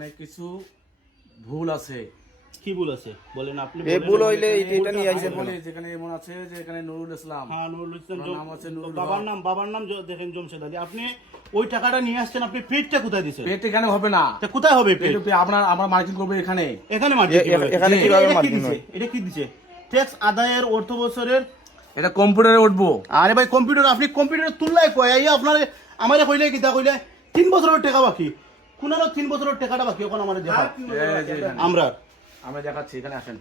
অনেক কিছু ভুল আছে। কি ভুল আছে বলেন আপনি। এই ভুল হইলে এটা নিয়ে আইছেন বলে যেখানে এমন আছে যে এখানে নুরুল ইসলাম, হ্যাঁ নুরুল ইসলাম, নাম আছে নুরুল বাবার নাম দেখেন জমশেদ আলী। আপনি ওই টাকাটা নিয়ে আসছেন, আপনি পেটটা কোথায় দিছেন? পেট এখানে হবে না। তা কোথায় হবে পেট? আমরা মার্কিং করবো এখানে। এখানে মার্কেট এখানে কিভাবে মার্কেটিং হবে? এটা কি দিছে? ট্যাক্স আদায়ের অর্থ বছরের। এটা কম্পিউটারে উঠবো। আরে ভাই কম্পিউটার, আপনি কম্পিউটার তুললাই কয় এই আপনার আমারে কইলে কিতা কইলে 3 বছরের টাকা বাকি। কোনারও 3 বছরের টাকাটা বাকি এখন আমারে দেখা। আমরা দেখাচ্ছি, এখানে আসেন।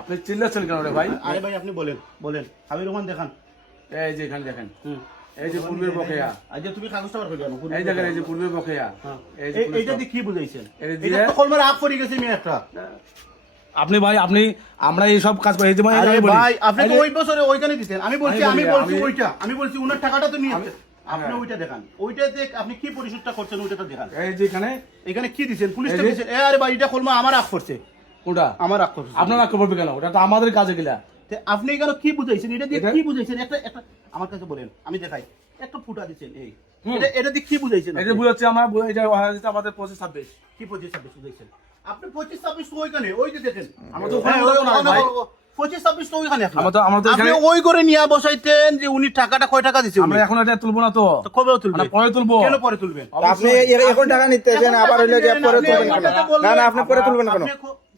আপনি চিল্লাচ্ছেন কেন রে ভাই? আরে ভাই আপনি বলেন হাবিব রহমান দেখান। এই যে এখানে দেখেন, এই যে পূর্বের বকেয়া। আচ্ছা তুমি কাগজটা বার করে দাও। এই দেখেন, এই যে পূর্বের বকেয়া। এইটা দিয়ে কি বুঝাইছেন? এটা তো কলমার আগ পড়ে গেছে মি একটা। আপনি ভাই আমরা এই সব কাজ করি। এই যে আরে ভাই আপনি তো ওই বছরে ওইখানে দিতেন। আমি বলছি ওইটা, আমি বলছি উনার টাকাটা তো নিয়ে আপনি ওইটা দেখান। ওইটা দেখ আপনি কি পরিশোধটা করছেন ওইটা তো দেখান। এই যে এখানে কি দিবেন? পুলিশটা দিবেন। আরে ভাই এটা কলমা আমার আগ করছে। ওটা আমার আগ করছে। আপনার আগ করবে কেন? ওটা তো আমাদের কাজে গিলা। আপনি এখানে কি বুঝাইছেন? এটা দিয়ে কি বুঝাইছেন? একটা আমার কাছে বলেন, আমি দেখাই। একটা ফুটা দিচ্ছেন এই। এটা দিয়ে কি বুঝাইছেন? এই যে বুঝাচ্ছি এটা আমাদের 25-26। কি 25-26 বুঝাইছেন? আপনি 25-26 তো ওইখানে ওই যে দেখেন। আমরা তো 25-26 তো ওইখানে আমরা তো আপনি ওই করে নিয়ে বসাইতেন যে উনি টাকাটা কয় টাকা দিছে? আমরা এখন এটা তুলবো না তো। কবে তুলবেন? পরে তুলবো। কেন পরে তুলবেন? আপনি এখন টাকা নিতে এসেন আবার হইলে যে পরে তুলবেন কেন? না না আপনি পরে তুলবেন কেন?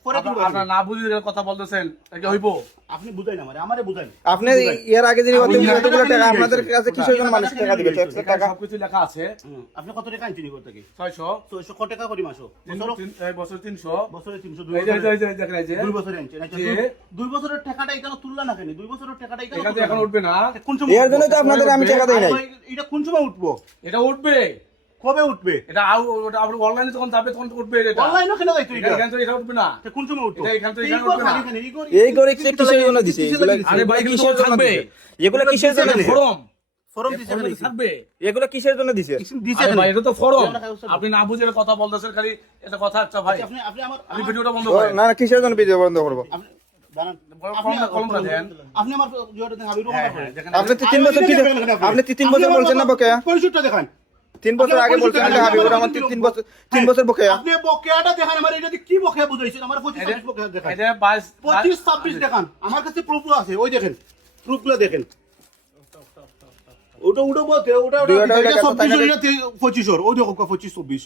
পরে তুলবেন। আপনারা না বুঝে কথা বলতেছেন, এটা কি হইবো? আপনি বুঝাই না আমারে বুঝাই। আপনি এর আগে যিনি কতগুলো টাকা আপনাদের কাছে কিসের জন্য মানুষ টাকা দিবে? ট্যাক্সের টাকা সবকিছু লেখা আছে। আপনি কত টাকা আনছেন করতে কি? 600 কত টাকা করি মাসো? বছর 300 বছরে 300 এই যে দেখেন, এই যে 2 বছরে আনছেন। আচ্ছা 2 বছরের টাকাটা এখানে তুললা না কেন? 2 বছরের টাকাটা এখানে এখন উঠবে না। কোন সময়? এর জন্য তো আপনাদের আমি টাকা দেই নাই। এটা কোন সময় উঠবো? এটা উঠবে। কবে উঠবে? এটা ওটা আপনি অনলাইনে যখন যাবে তখন উঠবে। এটা অনলাইনে কেন যাইতো এটা? এখানে তো এটা উঠবে না। কোন সময় উঠবো? এটা এখানে তো এখানে উঠবে না। এই করে কিসের জন্য দিছে? আরে ভাই কিসের জন্য থাকবে? এগুলো কিসের জন্য দিছে? ফর্ম দিছে কেন? থাকবে। এগুলো কিসের জন্য দিছে? দিছে আরে কেন? ভাই এটা তো ফরম। আপনি না বুঝে কথা বলতেছেন খালি। এটা কথা আচ্ছা ভাই। আপনি আমার আপনি ভিডিওটা বন্ধ ও, করেন। না না কিসের জন্য ভিডিও বন্ধ করব? কলমটা দেন। আপনি আমার জোয়াটা দেন হাবিব রহমান করেন। আপনি তো 3 বছর আপনি 3 বছর বলছেন না বকেয়া? পরিশোধটা দেখান। 3 বছর আগে বলছেন না হাবিবুর রহমান 3 বছর বকেয়া। আপনি বকেয়াটা দেখান। আমার এটা দিয়ে কি বকেয়া বুঝাইছেন? আমার 25-26 বকেয়া দেখান। এটা 25-26 দেখান। আমার কাছে প্রুফ আছে। ওই দেখেন, প্রুফগুলো দেখেন। ওটা বলতে ওটা 25 ওই দেখো 25-26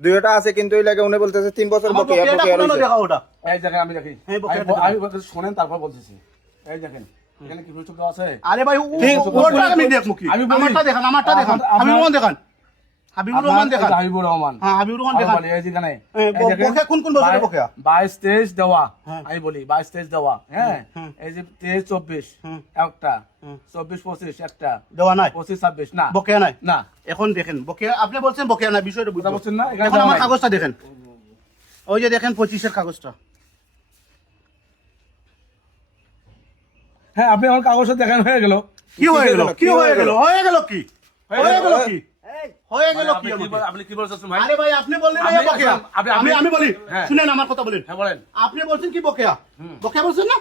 দুইটা আছে কিন্তু এই লাগে উনি বলতেছে 3 বছর বকেয়া বকেয়া রইছে। দেখা ওটা। এই দেখেন, আমি দেখি। হ্যাঁ, বকেয়াটা আমি শুনেন তারপর বলতেছি। এই দেখেন, এখানে কি প্রচুর আছে? আরে ভাই ওটা আমি দেখবো কি? আমি বলি- আমারটা দেখান, আমারটা দেখান। হাবিবুর রহমান দেখান। হাবিবুর রহমান দেখান। হাবিবুর রহমান। হ্যাঁ হাবিবুর রহমান দেখান। বলি, এই যেখানে বকেয়া কোন বছরের বকেয়া? 22-23 দেওয়া। হ্যাঁ। আমি বলি 22-23 দেওয়া। হ্যাঁ, এই যে 23-24 একটা, 24-25 একটা, দেওয়া নাই? 25-26 না, বকেয়া নাই? না। এখন দেখেন বকেয়া, আপনি বলছেন বকেয়া নাই, বিষয়টা বুঝতে কথা বলছেন না? এখানে এখন দেওয়া আমার নাই। কাগজটা দেখেন। ওই যে দেখেন 25-এর কাগজটা। হ্যাঁ, আপনি আমার কাগজটা দেখান, হয়ে গেল। কি হয়ে গেল? কি হয়ে গেল? হয়ে গেল কি? হয়ে গেল কি? হয়ে গেল কি? আপনি কি বলছেন ভাই? আরে ভাই আপনি বললেন না বকেয়া। আমি বলি, হ্যাঁ। শুনেন আমার কথা বলেন। হ্যাঁ বলেন। আপনি বলছেন কি বকেয়া? বকেয়া বলছেন না?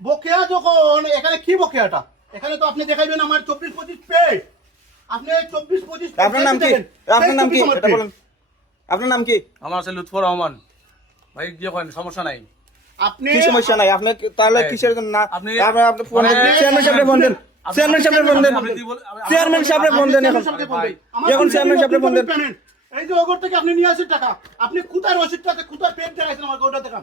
বকেয়া যখন এখানে কি বকেয়াটা? এখানে তো আপনি দেখাইবেন আমার 24-25 পে। আপনি 24-25 আপনার নাম কি? আপনার নাম কি? এটা বলেন। আপনার নাম কি? আমার আছে লুৎফর রহমান। ভাই গিয়ে করেন, সমস্যা নাই। আপনি কি সমস্যা নাই? আপনি তাহলে কিসের জন্য না? আপনি- আপনি ফোন চেয়ারম্যান সাহেব ফোন দেন। চেয়ারম্যান সাহেব ফোন দেন। চেয়ারম্যান সাহেব ফোন দেন এখন। এখন চেয়ারম্যান সাহেব ফোন দেন। এই যে ওগর থেকে আপনি নিয়ে আসেন টাকা। আপনি কোথায় রসিদটাতে কোথায় পেট দেখাইছেন আমার ওটা দেখান।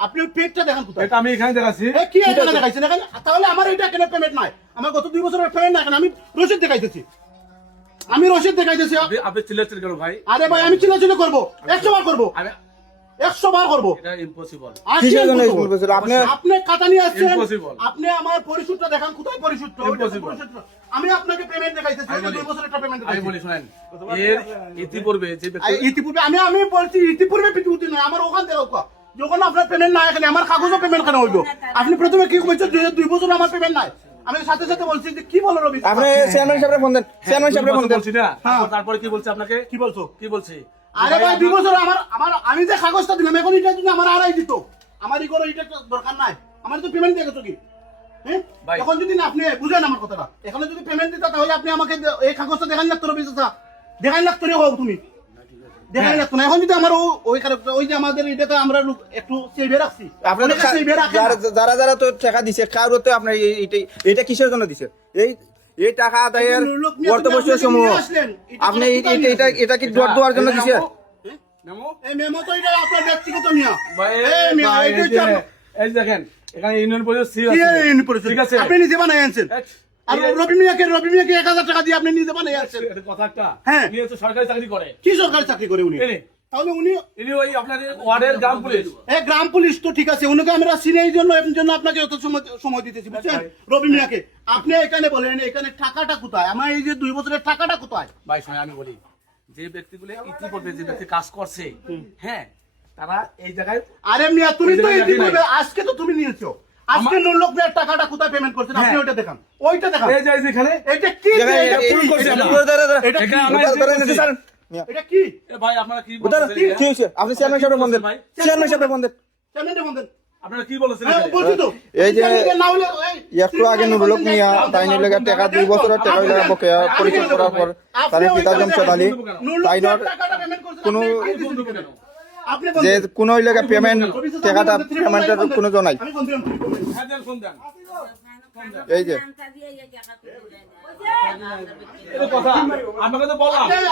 আপনি পেটটা দেখান কোথায়? এটা আমি এখানে দেখাচ্ছি। কি এখানে দেখাইছেন? এখানে তাহলে আমার এটা কেন পেমেন্ট নাই? আমার গত 2 বছরের পেমেন্ট নাই, আমি রসিদ দেখাইতেছি। আমি রসিদ দেখাইতেছি। আপনি চিল্লাচ্ছেন কেন ভাই? আরে ভাই আমি চিল্লাচিল্লি করবো, 100 বার করবো, আমি 100 বার করবো। এটা ইম্পসিবল। কিসের জন্য স্কুল বলছিল? আপনি আপনি খাতা নিয়ে আসছেন, Impossible. আপনি আমার পরিশোধটা দেখান, কোথায় পরিশোধটা? ওইটা তো Impossible. পরিশোধটা। আমি আপনাকে পেমেন্ট দেখাইতেছি, আমি বলি- 2 বছরের একটা পেমেন্ট আমি দেখাইছি। বলি শুনেন, এর ইতিপূর্বে যে ব্যক্তি ইতিপূর্বে আমি বলছি ইতিপূর্বে পিছুতি নয়, আমার ওখান থেকে ওকা। যখন আপনার পেমেন্ট না এখানে আমার কাগজও পেমেন্ট কেন হইলো? আপনি প্রথমে কি বলছেন 2 বছর আমার পেমেন্ট নাই? আমি সাথে সাথে বলছি যে কি বলো রবি? আপনি চেয়ারম্যান সাহেব ফোন দেন। চেয়ারম্যান সাহেব ফোন দেন। বলছি না, হ্যাঁ। তারপরে কি বলছে আপনাকে? কি বলছো? কি বলছি? আরে ভাই 2 বছর আমার আমি যে কাগজটা দিলাম এখন এটা যদি আমার আড়াই দিত, আমার ই করে এটা দরকার নাই, আমার তো পেমেন্ট দিয়ে গেছো কি? হ্যাঁ ভাই। এখন যদি না আপনি বুঝেন আমার কথাটা, এখানে যদি পেমেন্ট দিতা তাহলে আপনি আমাকে এই কাগজটা দেখান লাগতো রবি চাচা, দেখান লাগতো রে হোক তুমি। দেখা যাচ্ছে না এখন যদি আমার ওই কারণে ওই যে আমাদের এটাকে আমরা একটু সেভে রাখছি আপনাদের সেভে রাখেন না। যারা যারা তো টাকা দিছে কারো তো আপনার এটা কিসের জন্য দিছে এই টাকা আদায়ের লোক নিয়ে কর্তব্য আপনি সমূহ নিয়ে আসলেন। আপনি এটা কি জোর দেওয়ার জন্য দিছে মেমো এই মেমো তো এটা আপনার ব্যক্তিগত মিয়া ভাই এই মিয়া ভাই, এটা এই যে- এই যে দেখেন এখানে ইউনিয়ন পরিষদ সি কি আছে এনে পড়েছেন? ঠিক আছে আপনি নিজে বানাই আনছেন আর রবি মিয়াকে 1000 টাকা দিয়ে আপনি নিজে বানাই আনছেন এটা কথা একটা হ্যাঁ। উনি তো সরকারি চাকরি করে কি সরকারি চাকরি করে উনি এনে তাহলে উনি ইনি ওই আপনার ওয়ার্ডের গ্রাম পুলিশ এই গ্রাম পুলিশ তো ঠিক আছে উনাকে আমরা চিনি এই জন্য আপনাকে অত সময় দিতেছি বুঝছেন রবি মিয়াকে আপনি এখানে বলেন এখানে টাকাটা কোথায় আমার এই যে 2 বছরের টাকাটা কোথায় ভাই শোনো আমি বলি যে ব্যক্তিগুলো ইতিপূর্বে যে ব্যক্তি কাজ করছে হ্যাঁ তারা এই জায়গায় আরে মিয়া তুমি ওই তো জায়গায় এটি রাখি নাই। করবে আজকে তো তুমি নিয়েছো আজকে নুরলোক মিয়ার টাকাটা কোথায় পেমেন্ট করছেন আপনি হ্যাঁ। ওইটা দেখান ওইটা দেখান এই যে এখানে এটা কি এটা কি এটা কি? এটা কি এ ভাই আপনারা কি দাদা, বলছেন কি হয়েছে? আপনি চেয়ারম্যান সাহেবের বন্ধেন চেয়ারম্যান সাহেবের বন্ধেন চেয়ারম্যান বন্ধেন আপনারা কি বলেছেন হ্যাঁ এখানে? বলছি তো এই যে চেয়ারম্যান না হলে একটু আগে নুরুলক মিয়া তাই নিয়ে টাকা 2 বছরের টাকা লাগা বকেয়া পরিশোধ করার পর তার পিতা জমশেদ আলী তাই নর কোনো আপনি যে কোনো লাগা পেমেন্ট টাকাটা পেমেন্টের কোনো জ নাই আমি ফোন দিলাম তুমি করবেন। হ্যাঁ দেন ফোন দেন এই যে এটা কথা আপনাকে তো বললাম এই,